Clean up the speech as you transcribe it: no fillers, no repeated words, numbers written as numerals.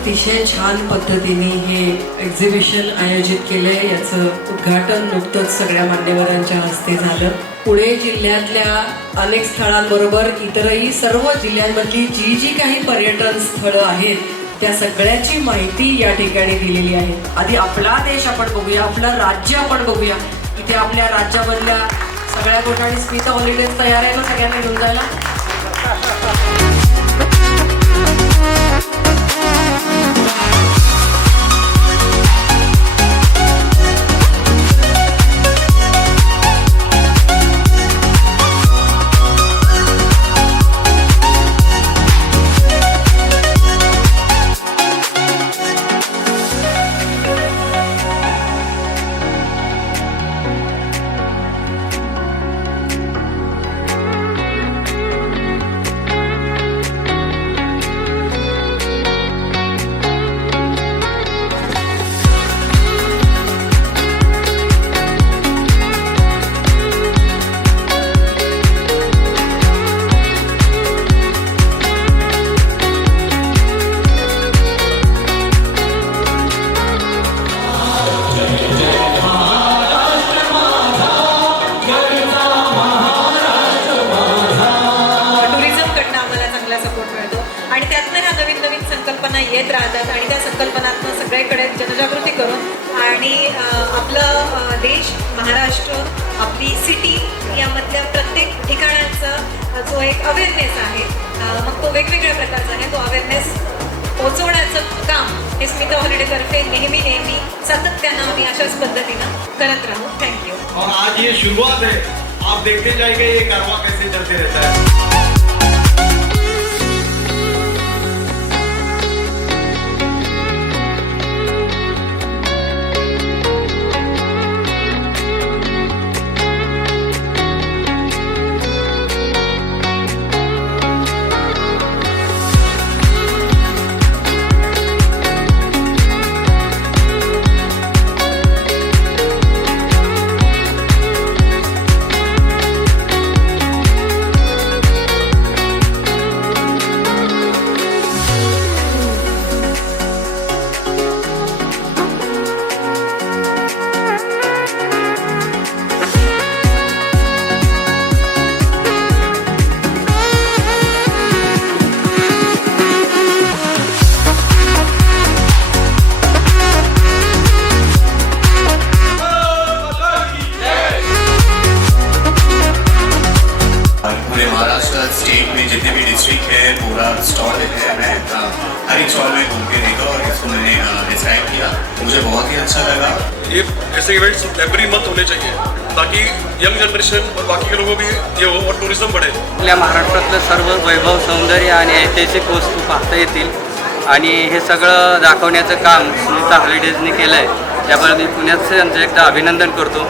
अतिशय छान पद्धतीने हे एक्झिबिशन आयोजित केलंय. याचं उद्घाटन नुकतंच सगळ्या मान्यवरांच्या हस्ते झालं. पुणे जिल्ह्यातल्या अनेक स्थळांबरोबर इतरही सर्व जिल्ह्यांमधली जी जी काही पर्यटन स्थळं आहेत त्या सगळ्याची माहिती या ठिकाणी दिलेली आहे. आधी आपला देश आपण बघूया, आपलं राज्य आपण बघूया. इथे आपल्या राज्यामधल्या सगळ्या गोष्टी आणि स्मिता हॉलिडेज तयार आहे ना सगळ्यांना घेऊन जायला. आणि त्यातनं ह्या नवीन नवीन संकल्पना येत राहतात आणि त्या संकल्पनातनं सगळीकडे जनजागृती करून आणि आपलं देश महाराष्ट्र आपली सिटी यामधल्या प्रत्येक ठिकाणाचा जो एक अवेअरनेस आहे मग तो वेगवेगळ्या प्रकारचा आहे. तो अवेअरनेस पोहोचवण्याचं काम हे स्मिता हॉलिडेतर्फे नेहमी सातत्यानं आम्ही अशाच पद्धतीनं करत राहू. थँक्यू. और आज ये शुरुआत है, आप देखते जाएंगे ये कारवां कैसे चलते रहता है. स्टेट में जितने भी डिस्ट्रिक्ट है पूरा स्टॉल देते हैं. मैं हर एक स्टॉल में घूम के देखा और इसको मैंने डिसाइड किया. मुझे बहुत ही अच्छा लगा. ये ऐसे इवेंट्स एवरी मंथ होने चाहिए ताकि यंग जनरेशन और बाकी के लोगों भी ये हो और टुरिझम बढ़े. आपल्या महाराष्ट्रातलं सर्व वैभव सौंदर्य आणि ऐतिहासिक वस्तू पाहता येतील आणि हे सगळं दाखवण्याचं काम स्मिता हॉलिडेजनी केलं आहे. त्याबद्दल मी पुण्याचं त्यांचं एकदा अभिनंदन करतो.